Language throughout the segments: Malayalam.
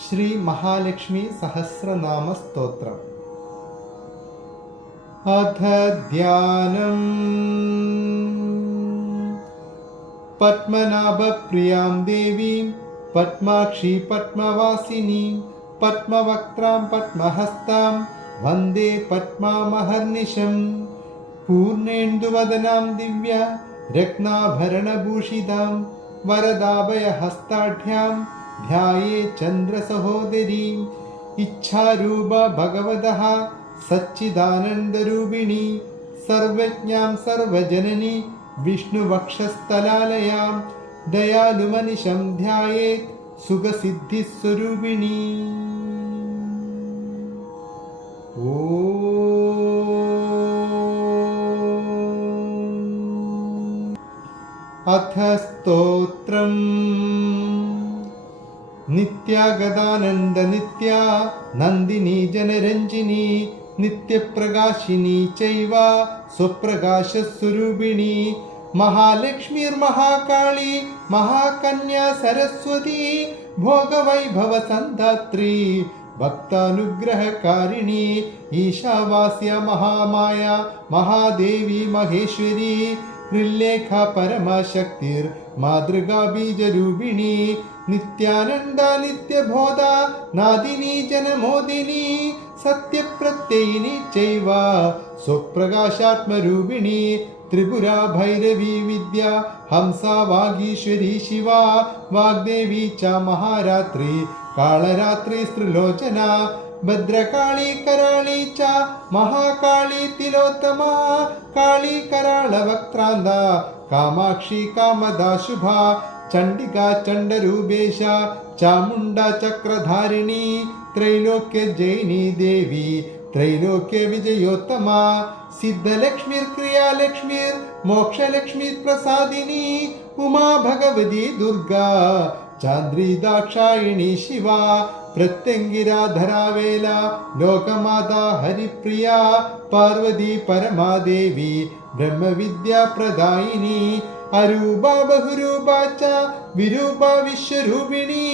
श्री महालक्ष्मी सहस्रनाम स्तोत्रम्। अथ ध्यानम्। पद्मनाभप्रियां देवीं पद्माक्षी पद्मवासिनीं पद्मवक्त्रां पद्महस्तां वन्दे पद्मामहर्निशम्। पूर्णेन्दुवदनां दिव्या रत्नाभरणभूषितां वरदाभयहस्ताढ्यां ध्याये चन्द्रसहोदरीम्। इच्छारूपा भगवतः सच्चिदानन्दरूपिणी सर्वज्ञां सर्वजननी विष्णुवक्षस्थलालयां दयालुमनिशं ध्यायेत् सुखसिद्धिस्वरूपिणी। अथ स्तोत्रम्। नित्या गदानन्द नित्या नन्दिनी जनरञ्जिनी नित्यप्रकाशिनी चैव स्वप्रकाशस्वरूपिणी महालक्ष्मीर्महाकाली महाकन्या सरस्वती भोगवैभवसन्धात्री भक्तानुग्रहकारिणी ईशावास्या महामाया महादेवी महेश्वरी हृल्लेखा परमशक्तिर्मातृका बीजरूपिणी नित्यानन्दा नित्यबोधा नादिनी जनमोदिनी सत्यप्रत्ययिनी चैव स्वप्रकाशात्मरूपिणी त्रिपुरा भैरवी विद्या हंसा वागीश्वरी शिवा वाग्देवी च महारात्री कालरात्रि स्त्रिलोचना भद्रकाली कराली च महाकाली तिलोत्तमा काली करालवक्त्रान्ता कामाक्षी कामदा शुभा चंडिका चंडरूपेशा चामुंडा चक्रधारिणी त्रैलोक्य जैनी देवी त्रैलोक्य विजयोत्तमा सिद्धलक्ष्मीर्क्रियालक्ष्मीर् मोक्षलक्ष्मी प्रसादिनी उमा भगवती दुर्गा चांद्री दाक्षायिणी शिवा प्रत्यंगिरा धरावेला लोकमाता हरिप्रिया पार्वती परमादेवी ब्रह्म विद्या प्रदायिनी अरूपा बहुरूपा च विरूपा विश्वरूपिणी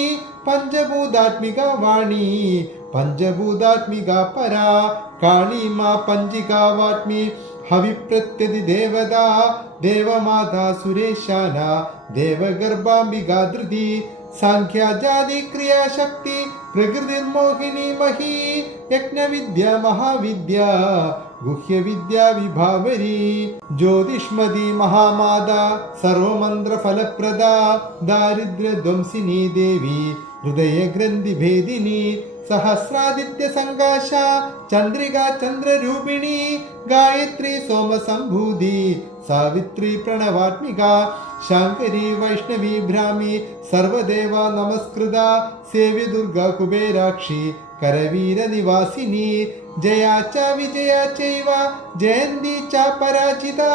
पंचभूतात्मिका वाणी पंचभूतात्मिका परा काली मां पंचिका वाट्मी हविप्रत्यति देवता देवमाता सुरेशाना देवगर्भाम्बिका धृति सांख्या जाति क्रिया शक्ति प्रकृतिर्मोहिनी मही यज्ञ विद्या महाविद्या गुह्य विद्या विभावरी ज्योतिष्मती महामाता सर्वमंत्र फलप्रदा दारिद्र्य ध्वंसिनी देवी हृदय ग्रंथि भेदिनी सहस्रादित्य संकाशा चंद्रिका चंद्र रूपिणी गायत्री सोम संभूति सावित्री प्रणवात्मिका शांकरी वैष्णवी भ्रामी सर्वदेवा नमस्कृता सेवि दुर्गा कुबेराक्षी करवीर निवासिनी जया च विजया चैव जयंती च पराजिता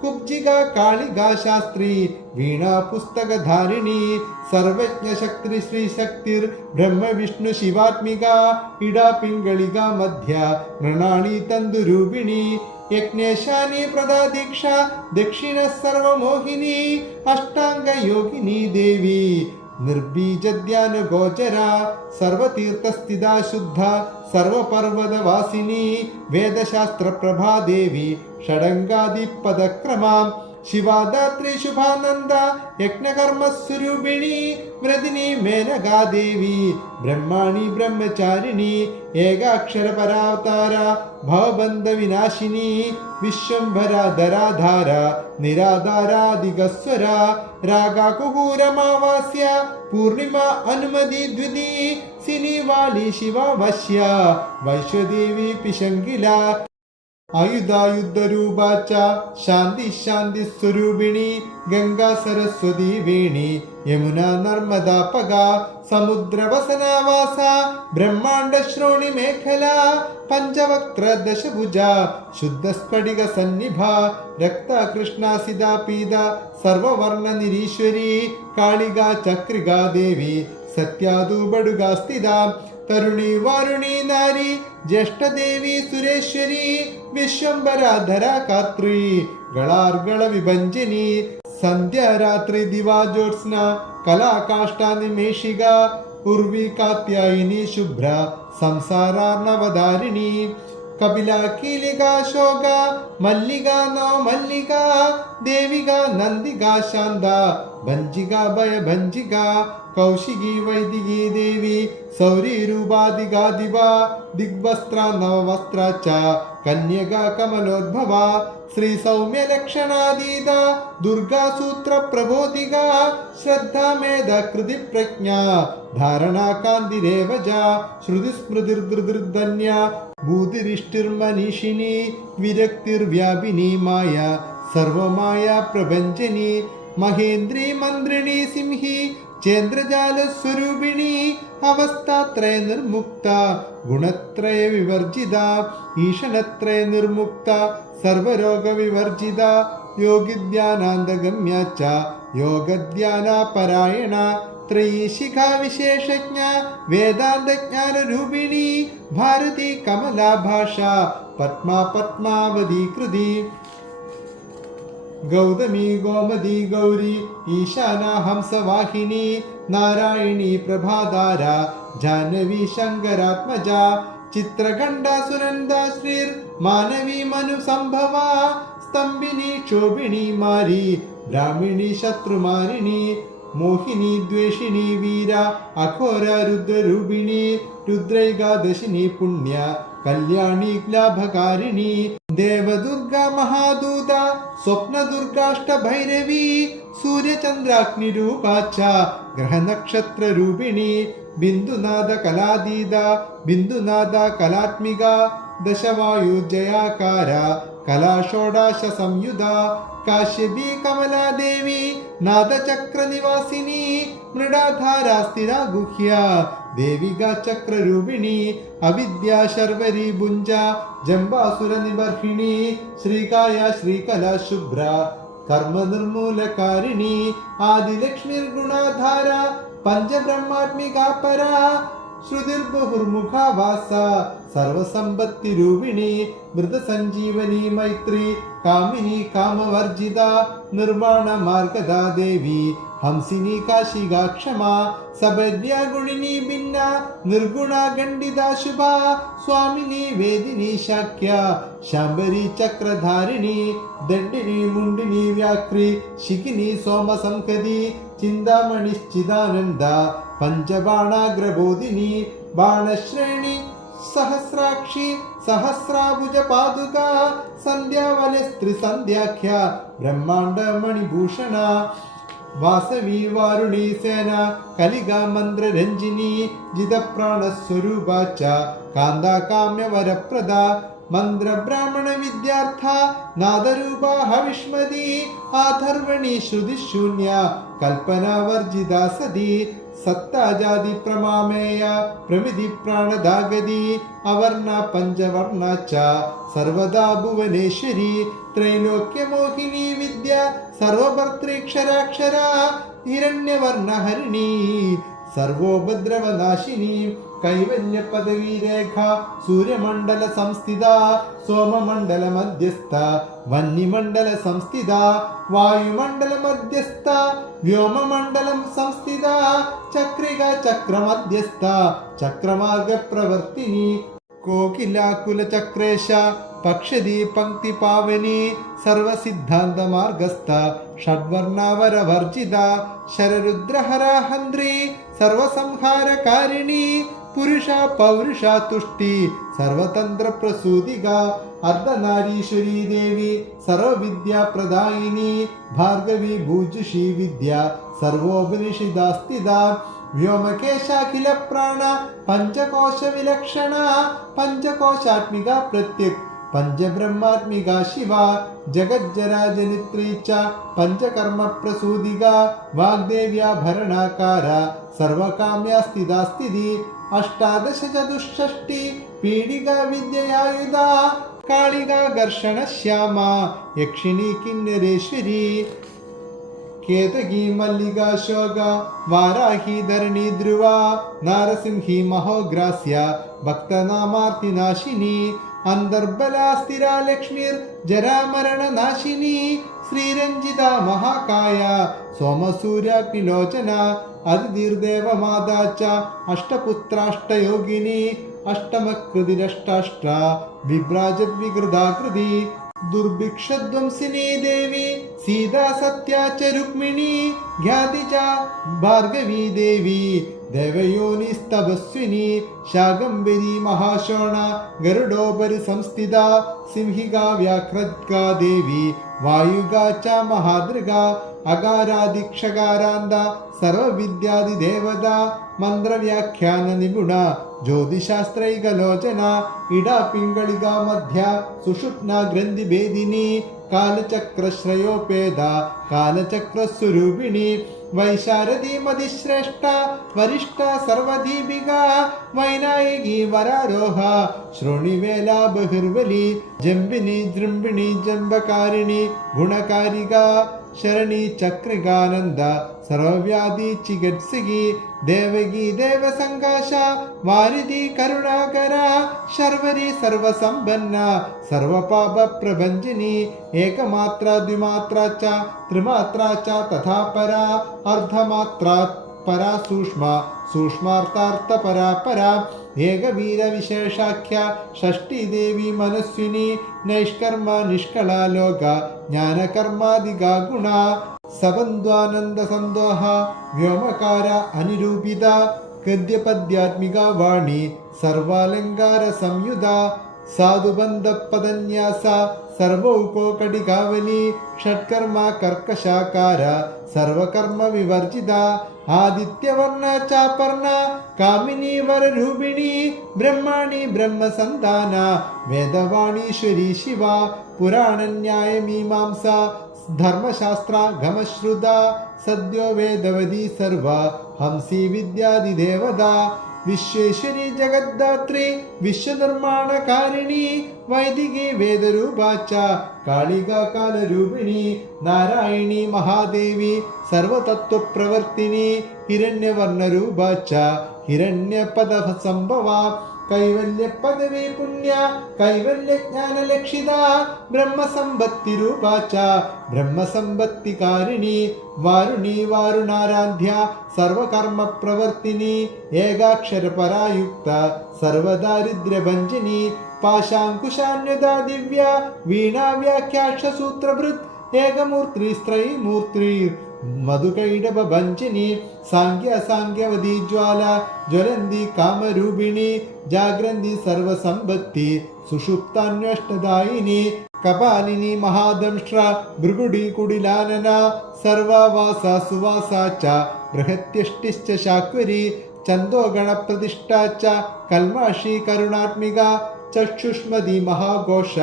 कुब्जिका कालिका शास्त्री वीणा पुस्तकधारिणी सर्वज्ञ शक्ति श्री शक्तिर ब्रह्म विष्णु शिवात्मिका इडा पिंगलिका मध्या मृणाली तंदुरूपिणी यज्ञेशानी प्रदा दीक्षा दक्षिण सर्वमोहिनी अष्टांग योगिनी देवी निर्बीज ध्यान गोचरा सर्वतीर्थस्थिता शुद्धा सर्वपर्वतवासिनी वेदशास्त्र प्रभा देवी षडंगादिपदक्रमा शिवादात्री शुभानंदा यज्ञकर्म स्वरूपिणी व्रदिनी मेनका देवी ब्रह्माणी ब्रह्मचारिणी एकाक्षर परावतारा भवबंध विनाशिनी विश्वंभरा धराधारा निराधारादिगस्वरा रागा कुहूरमावास्या पूर्णिमा अनुमति द्विती सिनीवाली शिवावश्या वैश्वदेवी पिशंगिला आयुधायुद्धरूपा च शांति शांति स्वरूपिणी गंगा सरस्वती वेणी यमुना नर्मदा पगा समुद्र वसनावासा ब्रह्मांड श्रोणी मेखला पंचवक्त्र दशभुजा शुद्ध स्फटिक सन्निभा रक्ता कृष्णा सिदा पीदा सर्ववर्ण निरीश्वरी कालिका चक्रिका देवी सत्यादु बडुगा स्थिता तरुणी वारुणी नारी ज्येष्ठ देवी सुरेश्वरी विश्वंभरा धरा कात्री गळार्गळ विभंजिनी संध्या रात्रि दिवा ज्योत्स्ना कला काष्ठा निमेषिका ഉർവി കാത്യായിനി ശുഭ്ര സംസാരാർണവധാരിണി കപില കീലിക ശോക മല്ലിക നോ മല്ലിക ദേവിക നന്ദിക ശാന്ത ഭഞ്ജിക ഭയഭഞ്ജിക കൗശികി വൈദികി ദേവി സൗരി രൂപാദികാദിവ ദിഗ്വസ്ത്ര നവവസ്ത്ര ച കന്യക കമലോദ്ഭവ ശ്രീ സൗമ്യ ലക്ഷണാതീത ദുർഗാ സൂത്ര പ്രബോധിക ശ്രദ്ധ മേധ കൃതി പ്രജ്ഞ ധാരണാ കാന്തിരേവജ ശ്രുതി സ്മൃതിർധൃധന്യ ഭൂതിരിഷ്ടിർമനീഷിനി വിരക്തിർവ്യാപിനി മായ സർവമായ പ്രപഞ്ചനി മഹേന്ദ്രി മന്ത്രിണി സിംഹി ചേന്ദ്രജാല സ്വരൂപിണി അവസ്ഥാത്രയ നിർമുക്ത ഗുണത്രയ വിവർജിത ഈഷണത്രയ നിർമുക്ത സർവരോഗ വിവർജിത യോഗിധ്യാനാന്തഗമ്യ ച യോഗധ്യാന പരായണ ത്രയീശിഖാ വിശേഷജ്ഞ വേദാന്തജ്ഞാന രൂപിണി ഭാരതി കമലാ ഭാഷ പത്മാ പത്മാവതി കൃതി ഗൗതമി ഗോമതി ഗൗരി ഈശാന ഹംസവാഹിനി നാരായണി പ്രഭാതാര ജാഹ്നവി ശങ്കരാത്മജ ചിത്രകണ്ഠ സുനന്ദ ശ്രീർ മാനവി മനു സംഭവ സ്തംഭിനി ക്ഷോഭിണി മാരി ബ്രാഹ്മിണി ശത്രുമാരിണി മോഹിനി ദ്വേഷിണി വീര അഘോര രുദ്രരൂപിണി രുദ്രൈകാദശിനി പുണ്യ കല്യാണി ലാഭകാരിണി ദേവദുർഗ മഹാദൂത സ്വപ്നദുർഗാഷ്ടഭൈരവി സൂര്യചന്ദ്രാഗ്നിരൂപാച്ച ഗ്രഹനക്ഷത്രരൂപിണി ബിന്ദുനാഥ കലാതീത ബിന്ദുനാഥ കലാത്മിക ദശവായുജയാകാര കലാഷോഡാശ സംയുത കാശ്യപി കമലാദേവി നാദചക്രനിവാസിനി മൃഡാധാരാ സ്ഥിരാ ഗുഹ്യ ദേവിക ചക്രരൂപിണി അവിദ്യാ ശർവരി ഭുഞ്ച ജംബാസുര നിബർഹിണി ശ്രീകായ ശ്രീകല ശുഭ്ര കർമ്മ നിർമൂലകാരിണി ആദിലക്ഷ്മിർ ഗുണാധാര പഞ്ചബ്രഹ്മാത്മിക പരാ ശ്രുതിർബഹുർമുഖാവാസ സർവസമ്പത്തി രൂപിണി മൃതസഞ്ജീവനി മൈത്രി കാമിനി കാമവർജിത നിർവാണ മാർഗദാ ദേവി ഹംസിനി കാശികാ ക്ഷമാ സബര്യ ഗുണിനി ഭിന്ന നിർഗുണ ഖണ്ഡിത ശുഭ സ്വാമിനി വേദിനി ശാക്യ ശാംബരി ചക്രധാരിണി ദണ്ഡിനി മുണ്ടിനി വ്യാക്രി ശിഖിനി സോമസംഹതി ചിന്താമണിശ്ചിദാനന്ദ പഞ്ചബാണാഗ്രബോധിനി ബാണശ്രേണി സഹസ്രാക്ഷി സഹസ്രാഭുജ പാദുക സന്ധ്യാവലസ്ത്രി സന്ധ്യാഖ്യ ബ്രഹ്മാണ്ഡ മണിഭൂഷണ വാസവി വാരുണി സേന കലിക മന്ത്രരഞ്ജിനി ജിതപ്രാണസ്വരൂപാച്ച കാന്താ കാമ്യവരപ്രദ മന്ത്ര ബ്രാഹ്മണ വിദ്യാർത്ഥ നാദരൂപ ഹവിഷ്മതി ആധർവണി ശ്രുതിശൂന്യ കൽപ്പനാവർജിത സതി സത്താജാതി പ്രമാമേയ പ്രമിതി പ്രാണദാഗതി അവർണ പഞ്ചവർണ ച സർവദാ ഭുവനേശ്വരി ത്രൈലോക്യമോഹിനി വിദ്യ സർവഭർത്തൃക്ഷരാക്ഷര ഹിരണ്യവർണ ഹരിണി സർവോപദ്രവനാശിനി കൈവല്യ പദവി രേഖ സൂര്യമണ്ഡല സംസ്ഥിത സോമമണ്ഡല മധ്യസ്ഥ വന്യമണ്ഡല സംസ്ഥിത വായുമണ്ഡല മധ്യസ്ഥ വ്യോമമണ്ഡലം സംസ്ഥിത ചക്രിക ചക്രമധ്യസ്ഥ ചക്രമാർഗ പ്രവർത്തിനി കോകിലാകുല ചക്രേശ പക്ഷതി പങ്ക്തി പാവനി സർവസിദ്ധാന്ത മാർഗസ്ഥ ഷഡ്വർണാവരവർജിത ശരരുദ്രഹര ഹന്ത്രി സർവസംഹാരകാരിണി പുരുഷ പൗരുഷ തുഷ്ടി സർവതന്ത്ര പ്രസൂതിക അർദ്ധനാരീശ്വരീ ദേവി സർവവിദ്യാ പ്രദായിനി ഭാർഗവി ഭൂജുഷി വിദ്യ സർവോപനിഷിദാസ്ഥിത വ്യോമകേശാഖില പ്രാണ പഞ്ചകോശ വിലക്ഷണ പഞ്ചകോശാത്മിക പ്രത്യക് പഞ്ചബ്രഹ്മാത്മിക ശിവ ജഗജ്ജരാജനിത്രീ ച പഞ്ചകർമ്മ പ്രസൂതിക വാഗ്ദേവ്യാഭരണാകാര സർവകാമ്യാസ്ഥിതാസ്ഥിതി അഷ്ടാദശ ചതുഷ്ഷഷ്ടി പീഡിക വിദ്യയായുധ കാളിക ഘർഷണ ശ്യാമ യക്ഷിണി കിന്നരേശ്വരി കേതകി മല്ലിക ശോക വാരാഹി ധരണി ധ്രുവ നാരസിംഹി മഹോഗ്രാസ്യ ഭക്തനാമാർത്തിനാശിനി അന്തർബല സ്ഥിര ലക്ഷ്മിർ ജരാമരണ നാശിനി ശ്രീരഞ്ജിത മഹാകായ സോമസൂര്യാഗ്നിലോചന അതിഥിർദേവമാതാ ച അഷ്ടപുത്രാഷ്ടയോഗിനി അഷ്ടമകൃതിരഷ്ടാഷ്ട്ര വിഭ്രാജദ്വികൃതാകൃതി ദുർഭിക്ഷധ്വംസിനി ദേവി സീതാ സത്യാ ച രുക്മിണി ഖ്യാതി ച ഭാർഗവീ ദേവി ദേവയോനിസ്തപസ്വിനി ശാകംബരി മഹാശോണ ഗരുഡോപരി സംസ്ഥിത സിംഹികാ വ്യാഘ്രദ്ഗാ ദേവി വായുഗാ ച മഹാദൃഗ അകാരാദിക്ഷകാരാന്ത സർവവിദ്യാദിദേവത മന്ത്രവ്യാഖ്യാന നിപുണ ജ്യോതിശാസ്ത്രൈകലോചന ഇട പിങ്കളിക മധ്യ സുഷുപ്ന ഗ്രന്ഥിഭേദിനി കാലചക്രശ്രയോപേത കാലചക്രസ്വരൂപിണി വൈശാരദി മതിശ്രേഷ്ഠ വരിഷ്ഠ സർവദീപിക വൈനായികി വരാരോഹ ശ്രോണിവേല ബഹിർവലി ജംബിനി ജൃംബിണി ജംബകാരിണി ഗുണകാരിക ശരണി ചക്രികാനന്ദ സർവവ്യാധി ചികിത്സികി ദേവകി ദേവസങ്കാശ വാരിധി കരുണാകര ശർവരി സർവസമ്പന്ന സർവപാപ പ്രഭഞ്ജിനി ഏകമാത്ര ദ്വിമാത്ര ച ത്രിമാത്ര ച തഥാ പരാ അർദ്ധമാത്ര പരാ സൂക്ഷ്മ സൂക്ഷ്മാർത്ഥാർത്ഥ പരാ പരാ ഏകവീര വിശേഷാഖ്യ ഷഷ്ടി ദേവി മനസ്വിനി നൈഷ്കർമ്മ നിഷ്കളാ ലോക ജ്ഞാനകർമാദികാ ഗുണ സബന്ധ്വാനന്ദ സന്തോഹ വ്യോമകാര അനുരൂപിത ഗദ്യപദ്യാത്മിക വാണി സർവാലങ്കാര സംയുത സാധുബന്ധപദന്യാസ സർവൗകോകടികാവലി ഷഡ്കർമ്മ കർക്കശാകാര സർവകർമ്മ വിവർജിത ആദിത്യവർണ ചാപർണ കാമിനി വരരൂപിണി ബ്രഹ്മാണി ബ്രഹ്മസന്താന വേദവാണീശ്വരി ശിവ പുരാണന്യായ മീമാംസ ധർമ്മശാസ്ത്ര ഗമശ്രുത സദ്യോ വേദവതി സർവ ഹംസി വിദ്യാദിദേവത വിശ്വേശ്വരി ജഗദ്ധാത്രി വിശ്വനിർമ്മാണകാരിണി വൈദികി വേദരൂപാച്ച കാളിക കാലരൂപിണി നാരായണി മഹാദേവി സർവതത്വപ്രവർത്തിനി ഹിരണ്യവർണ്ണരൂപാച്ച ഹിരണ്യപദ സംഭവ കൈവല്യ പദവി പുണ്യ കൈവല്യജ്ഞാനലക്ഷിത ബ്രഹ്മസമ്പത്തിരൂപാച്ച ബ്രഹ്മസമ്പത്തികാരിണി വാരുണി വാരുണാരാധ്യ സർവകർമ്മ പ്രവർത്തിനി ഏകാക്ഷരപരായുക്ത സർവദാരിദ്ര്യഭഞ്ജിനി പാശാങ്കുശാന്യത ദിവ്യ വീണാവ്യാഖ്യാക്ഷസൂത്രഭൃത് ഏകമൂർത്തി സ്ത്രൈമൂർത്തി മധുകൈടഭഞ്ജിനി സാങ്ക്യ സാങ്ക്യവതി ജ്വാല ജ്വലന്തി കാമരൂപിണി ജാഗ്രന്തി സർവസമ്പത്തി സുഷുപ്താന്വേഷ്ടദായിനി കപാലിനി മഹാദംഷ്ട്ര ഭൃഗുടി കുടിലാനന സർവാവാസ സുവാസ ച ബൃഹത്യഷ്ടിശ്ച ശാക്വരി ചന്ദോഗണപ്രതിഷ്ഠാ ച കൽമാഷി കരുണാത്മിക ചക്ഷുഷ്മതി മഹാഘോഷ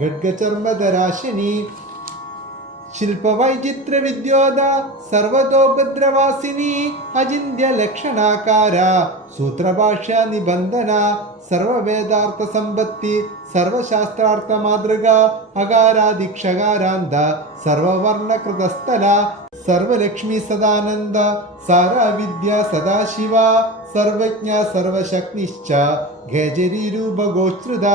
ഖഡ്ഗചർമ്മധരാശിനി ശില്പവൈചിത്ര വിദ്യോദ സർവതോഭദ്രവാസിനി അചിന്യ ലക്ഷണാകാര സൂത്രഭാഷ്യ നിബന്ധന സർവവേദാർത്ഥ സമ്പത്തി സർവശാസ്ത്രാർത്ഥ മാതൃക അകാരാദിക്ഷകാരാന്ത സർവവർണകൃതസ്ഥല സർവലക്ഷ്മി സദാനന്ദ സാരാവിദ്യ സദാശിവ സർവജ്ഞ സർവശക്തിശ്ച ഗജരീരൂപഗോശ്രിത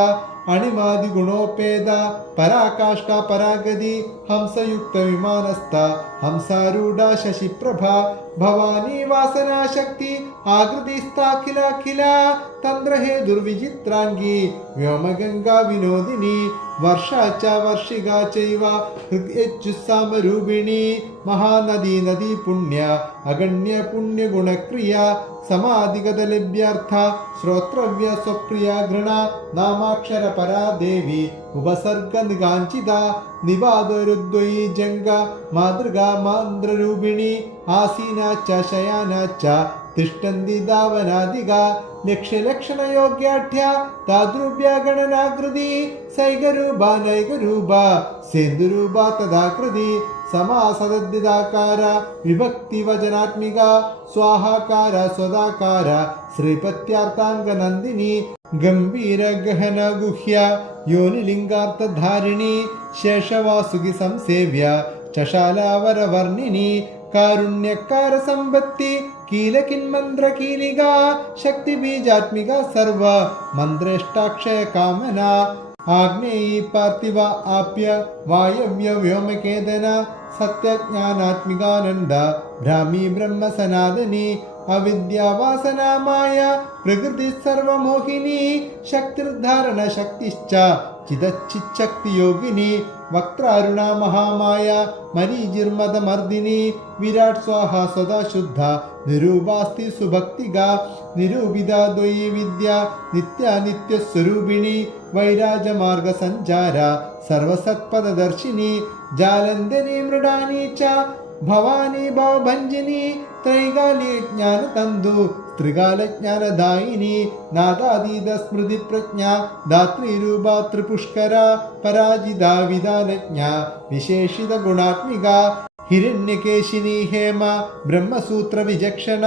അണിമാതി ഗുണോപേത പരാകാഷ്ഠ പരാഗതി ഹംസയുക്ത വിമാനസ്ഥ ഹംസാരൂഢ ശശിപ്രഭ ഭവാനി വാസനാശക്തി ആകൃതിസ്ഥാഖിലാഖില തന്ത്രഹേ ദുർവിചിത്രാംഗി വ്യോമഗംഗാ വിനോദിനി വർഷാച്ച വർഷികാ ചൈവ ഹൃദ്യച്യുസാമരൂപിണി മഹാനദി നദി പുണ്യ അഗണ്യ പുണ്യഗുണക്രിയ സമാധിഗത ലഭ്യാർത്ഥ ശ്രോത്രവ്യ സ്വപ്രിയ ഗൃണ നാമാക്ഷര പരാ ദേവി ഉപസർഗ നികാഞ്ചിത നിവാദരുദ്വയി ജംഗ മാതൃകാ മാന്ത്രരൂപിണി ആസീനാച്ച ശയാനാച്ച തിഷ്ടന്തി ധാവനാദിക ലക്ഷ്യലക്ഷണയോഗ്യാഠ്യ താദ്രൂപ്യ ഗണനാകൃതി സൈകരൂപ നൈകരൂപ സേന്ദുരൂപ തഥാകൃതി സമാസദ്ദിതാകാര വിഭക്തി വചനാത്മിക സ്വാഹാകാര സ്വദാകാര ശ്രീപത്യാർത്ഥാംഗനന്ദിനി ഗംഭീര ഗഹന ഗുഹ്യ യോനിലിംഗാർത്ഥധാരിണി ശേഷവാസുകി സംസേവ്യ ചശാലാവരവർണിനി കാരുണ്യക്കാര സമ്പത്തി കീലകിന്മന്ത്ര കീലിക ശക്തി ബീജാത്മിക സർവ മന്ത്രേഷ്ടാക്ഷയ കാമന ആഗ്നേയി പാർത്ഥിവ ആപ്യ വായവ്യ വ്യോമകേതന സത്യജ്ഞാനാത്മികാനന്ദ ബ്രാഹ്മി ബ്രഹ്മ സനാതനി അവിദ്യാവാസനാമായ പ്രകൃതി സർവമോഹിനി ശക്തിർധാരണ ശക്തിശ്ച ചിദച്ചിച്ഛക്തിയോഗിനി വക്രാരുണ മഹാമായ മരീചിർമദമർദിനി വിരാട് സ്വാഹ സദാശുദ്ധ നിരൂപാസ്തി സുഭക്തിക നിരൂപിത ദ്വയി വിദ്യ നിത്യാനിത്യസ്വരൂപിണി വൈരാജമാർഗ സഞ്ചാര സർവസത്പദദർശിനി ജാലന്ധനി മൃഡാനി ച ഭവാനി ഭവഭഞ്ജിനി ത്രൈകാലി ജ്ഞാനതന്തു ത്രികാലജ്ഞാനദായിനി നാദാതീത സ്മൃതി പ്രജ്ഞ ധാത്രീരൂപ ത്രിപുഷ്കര പരാജിത വിധാനജ്ഞ വിശേഷിത ഗുണാത്മിക ഹിരണ്യകേശിനി ഹേമ ബ്രഹ്മസൂത്ര വിചക്ഷണ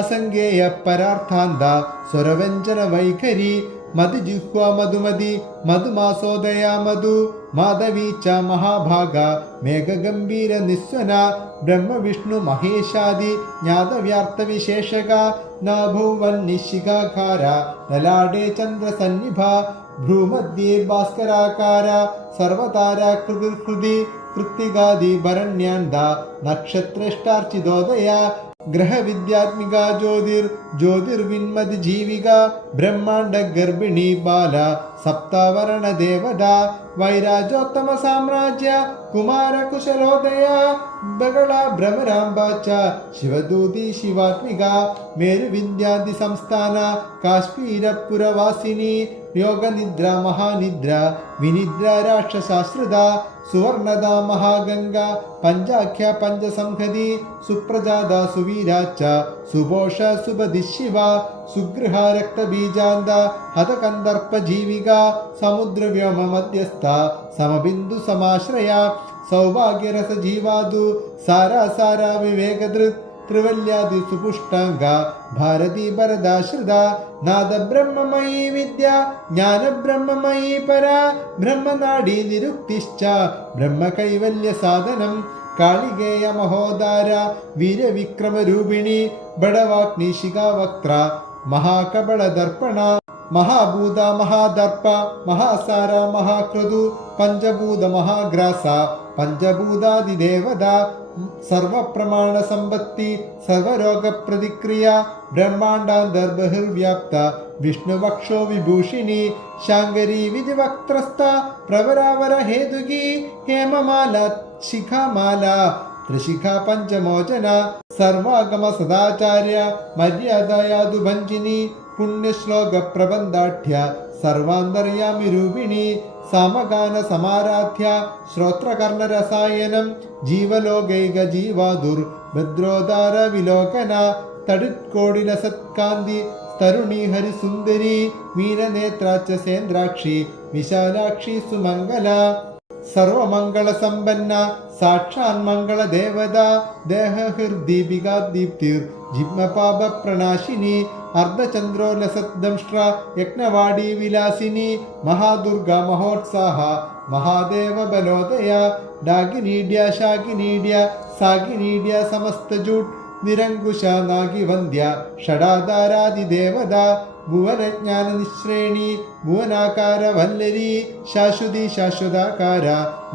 അസംഗേയ പരാർത്ഥാന്ത സ്വരവ്യഞ്ജന വൈഖരി മധുജിഹ്വ മധുമതി മധുമാസോദയ മധു മാധവീ ച മഹാഭാഗ മേഘഗംഭീര നിസ്വന ബ്രഹ്മവിഷ്ണു മഹേശാദി ജ്ഞാതവ്യാർത്ഥ വിശേഷക നാഭുവൻ നിശിഖാകാര ലലാടേ ചന്ദ്രസന്നിഭ ഭ്രൂമധ്യേ ഭാസ്കരാകാര സർവതാരാകൃതിർഹൃദി കൃത്തികാദി ഭരണ്യാന്ത നക്ഷത്രേഷ്ടാർച്ചിതോദയ ഗ്രഹവിദ്യാത്മിക ജ്യോതിർവിന്മതി ജീവിക ബ്രഹ്മാണ്ഡ ഗർഭിണി ബാല സപ്തവരണ ദേവത വൈരാജോത്തമ സാമ്രാജ്യ കുമാര കുശലോദയ ബഗള ഭ്രമരാംബ ച ശിവദൂതി ശിവാത്മിക മേരുവിദ്യാദി സംസ്ഥാന കാശ്മീരപുരവാസിനി യോഗനിദ്ര മഹാനിദ്ര വിനിദ്ര രാക്ഷസാശ്രിത സുവർണദ മഹാഗംഗ പഞ്ചാഖ്യ പഞ്ചസംഹതി സുപ്രജാത സുവീരാച്ച സുപോഷ സുപതി ശിവ സുഗൃഹ രക്തബീജാന്ത ഹതകന്ദർപ്പ ജീവിക സമുദ്രവ്യോമ മധ്യസ്ഥ സമബിന്ദു സമാശ്രയ സൗഭാഗ്യരസ ജീവാദു സാരാസാര വിവേകദൃത് ത്രിവല്യാദി സുപുഷ്ടാംഗ ഭാരതി ഭരദാശ്രിത നാദ ബ്രഹ്മമയീ വിദ്യ ജ്ഞാന ബ്രഹ്മമയീ പര ബ്രഹ്മനാഡി നിരുക്തിശ്ച ബ്രഹ്മകൈവല്യ സാധനം കാളികേയ മഹോദാര വീരവിക്രമരൂപിണി ബടവാഗ്നി ശിഖാവക്ത്ര മഹാകപട ദർപ്പണ മഹാഭൂത മഹാദർപ്പ മഹാസാര മഹാക്രതു പഞ്ചഭൂത മഹാഗ്രാസ പഞ്ചഭൂതാദിദേവത സർവപ്രമാണ സമ്പത്തി സർവരോഗ പ്രതിക്രിയ ബ്രഹ്മാണ്ഡാന്തർബഹിർവ്യാപ്ത വിഷ്ണുവക്ഷോ വിഭൂഷിണി ശാങ്കരി വിധിവക്ത്രസ്ഥ പ്രവരാവര ഹേതുകി ഹേമമാല ശിഖാമാല ത്രിശിഖ പഞ്ചമോചന സർവാഗമ സദാചാര്യ മര്യാദയാതു ഭഞ്ജിനി പുണ്യശ്ലോക പ്രബന്ധാഠ്യ സർവാന്തര്യാമി രൂപിണി സമഗാന സമാരാധ്യ ശ്രോത്രകർണരസായനം ജീവലോകൈക ജീവാദുർ ഭദ്രോദാര വിലോകന തടിത്കോടില സത്കാന്തി തരുണി ഹരിസുന്ദരി മീനനേത്രാച്ച സേന്ദ്രാക്ഷി വിശാലാക്ഷി സുമംഗല സർവമംഗള സമ്പന്ന സാക്ഷാൻ മംഗള ദേവത ദേഹഹൃദീപികാ ദീപ്തിർ ജിഹ്മപാപ പ്രണാശിനി അർദ്ധചന്ദ്രോലസദ്ദംഷ്ട്ര യജ്ഞവാടി വിലാസിനി മഹാദുർഗ മഹോത്സാഹ മഹാദേവ ബലോദയ ഡാഗിനീഡ്യ ശാഗിനീഡ്യ സാഗിനീഡ്യ സമസ്തജൂട്ട് നിരങ്കുശ നാഗിവന്ദ്യ ഷടാധാരാദിദേവത ഭുവനജ്ഞാന നിശ്രേണി ഭുവനാകാര വല്ലരി ശാശ്വതി ശാശ്വതാകാര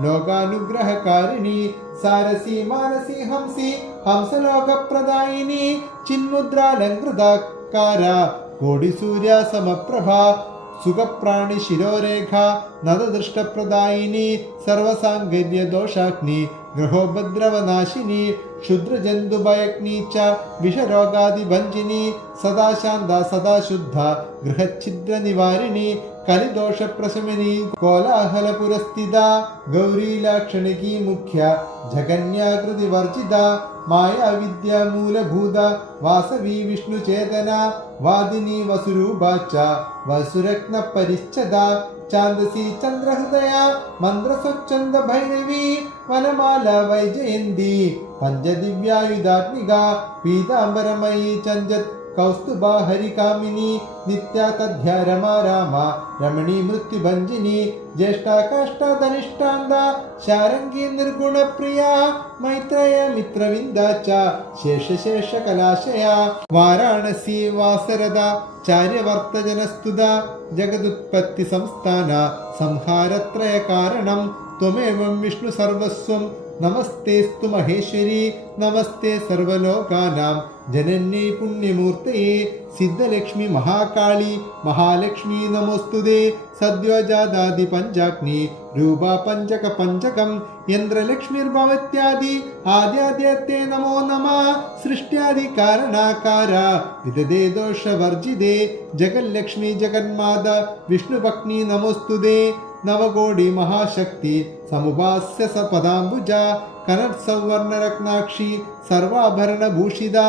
ലോകാനുഗ്രഹകാരിണി സാരസി മാനസി ഹംസി ഹംസലോകപ്രദായിനി ചിന്മുദ്രാലങ്കൃതാകാര കോടിസൂര്യ സമപ്രഭ സുഖപ്രാണി ശിരോരേഖ നദദൃഷ്ടപ്രദായിനി സർവസാംഗര്യ ദോഷാഗ്നി ഗ്രഹോപദ്രവനാശിനി ക്ഷുദ്രജന്തുഭയഗ്നി ച വിഷരോഗാദിഭഞ്ജിനി സദാശാന്ത സദാശുദ്ധ ഗൃഹഛിദ്ര നിവാരിണി കലിദോഷ പ്രശമനി കോലാഹല പുരസ്ഥിത ഗൗരീലാക്ഷണികീ മുഖ്യ ജഗന്യാകൃതി വർജിത മായാവിദ്യ മൂലഭൂത വാസവി വിഷ്ണുചേതന വാദിനി വസുരൂപാച്ച വസുരത്ന പരിച്ഛദ ചാന്ദസി ചന്ദ്രഹൃദയ മന്ത്രസ്വച്ഛന്ദ ഭൈരവി വനമാല വൈജയന്തി പഞ്ചദിവ്യായുധാത്മിക പീതാംബരമയീ ചഞ്ചത് കൗസ്തുഭ ഹരികാമിനി നിത്യ തദ്ധ്യ രമാ രാമ രമണീ മൃത്യുഭഞ്ജിനി ജ്യേഷ്ഠ കാഷ്ഠധനിഷ്ഠാന്ത ശാരംഗി നിർഗുണപ്രിയ മൈത്രേയ മിത്രവിന്ദ ച ശേഷശേഷ കലാശയ വാരാണസി വാസരത ചാര്യവർത്തജനസ്തുത ജഗതുത്പത്തി സംസ്ഥാന സംഹാരത്രയ കാരണം ത്വമേവം വിഷ്ണു സർവസ്വം नमस्तेस्तु महेश्वरी नमस्ते सर्वलोकानां जनन्यै पुण्यमूर्तये सिद्धलक्ष्मी महाकाली महालक्ष्मी नमोस्तुते सद्योजादादि पंचाग्नि रूपा पंचक पंचकं यंत्रलक्ष्मीर्भवत्यादि आद्याद्यते नमो नमः सृष्ट्यादि कारणाकार विददे दोषवर्जिते जगल्लक्ष्मी जगन्माता विष्णुपत्नी नमोस्तुते नवकोटि महाशक्ति समुपास्य सपदाम्बुजा कनत्सौवर्णरत्नाक्षी सर्वाभरणभूषिता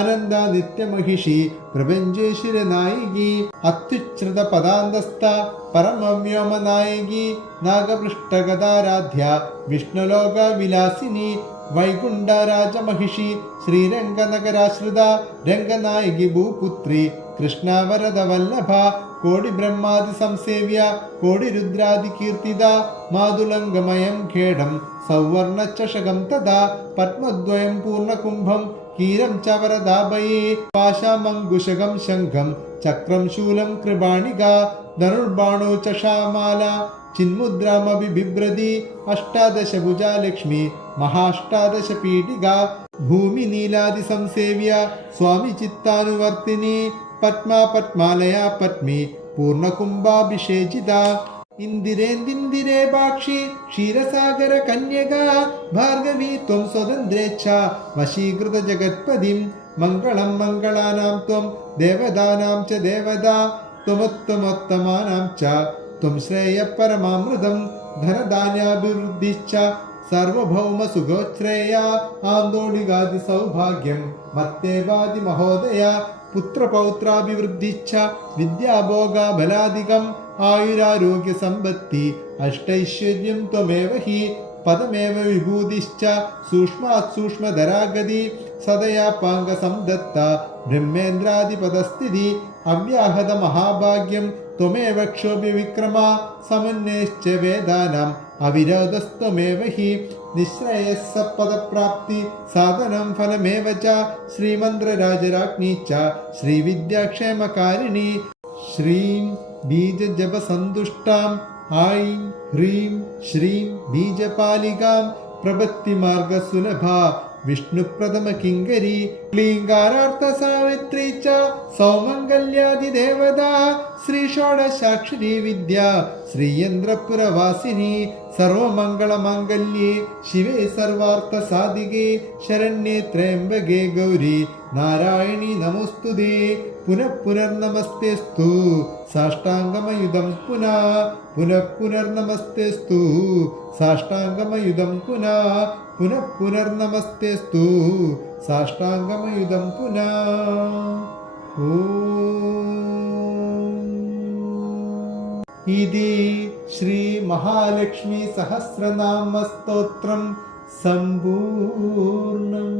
अनन्दा नित्यमहिषी प्रपञ्चेश्वरनायिकी अत्युच्छ्रित पदान्तस्था परमव्योमनायिकी नागपृष्ठगदाराध्या विष्णुलोकविलासिनी वैकुण्ठराजमहिषी श्रीरङ्गनगराश्रिता रङ्गनायिकी भूपुत्री कृष्णावरदवल्लभा कोटिब्रह्मादि संसेव्य कोटिरुद्रादि कीर्तिदा मातुलङ्गमयं खेडं सौवर्णचषकं तदा पद्मद्वयं पूर्णकुम्भं कीरं च वरदाभये पाशामङ्कुशकं शङ्खं चक्रं शूलं कृपाणिका धनुर्बाणो च शामाला चिन्मुद्रामपि बिभ्रति अष्टादशभुजा लक्ष्मी महाष्टादशपीठिका भूमिनीलादि संसेव्य स्वामी चित्तानुवर्तिनी पद्मा पद्मालया पद्मी पूर्णकुम्भाभिषेचिता इंदिरेन्दिरे बाक्षी क्षीरसागर कन्यका भार्गवी त्वं स्वतन्त्रेच्छा वशीकृत जगत्पदिं मङ्गलं मङ्गलानां त्वं देवदानां च देवदा त्वमुत्तमोत्तमानां च त्वं श्रेयः परमामृतं धनधान्याभिवृद्धिश्च सर्वभौम सुगोच्छ्रेया आन्दोलिकादि सौभाग्यं मत्तेवादि महोदया पुत्रपौत्राभिवृद्धिश्च विद्याभोगाबलादिकम् आयुरारोग्य संपत्ति अष्टैश्वर्यं त्वमेव हि पदमेव विभूतिश्च सूक्ष्मात् सूक्ष्मधरागति सदया पाङ्गसंदत्ता ब्रह्मेन्द्रादिपदस्थिति अव्याहत महाभाग्यं त्वमेव क्षोभ्य विक्रमा समुन्नेश्च वेदानाम् अविरोधस्त्वमेव हि निःश्रेयस्सत्पदप्राप्ति साधनं फलमेव च श्रीमन्द्रराजराज्ञी च श्रीविद्याक्षेमकारिणी श्रीं बीजजपसन्तुष्टां ऐं ह्रीं श्रीं बीजपालिकां प्रपत्तिमार्गसुलभा विष्णुप्रथमकिङ्करी क्लीङ्कारार्थसावित्री च सौमङ्गल्यादिदेवता श्रीषोडशाक्षरी विद्या श्रीयन्द्रपुरवासिनी सर्वमङ्गलमाङ्गल्ये शिवे सर्वार्थसाधिके शरण्ये त्र्यम्बके गौरी नारायणी नमोस्तुते पुनः पुनर्नमस्तेस्तु साष्टाङ्गमयुधं पुनः पुनः पुनर्नमस्तेस्तु साष्टाङ्गमयुधं पुनः पुनः पुनर्नमस्तेस्तु साष्टाङ्गमयुधं पुनः इति श्री महालक्ष्मी सहस्रनाम स्तोत्रं सम्पूर्णम्।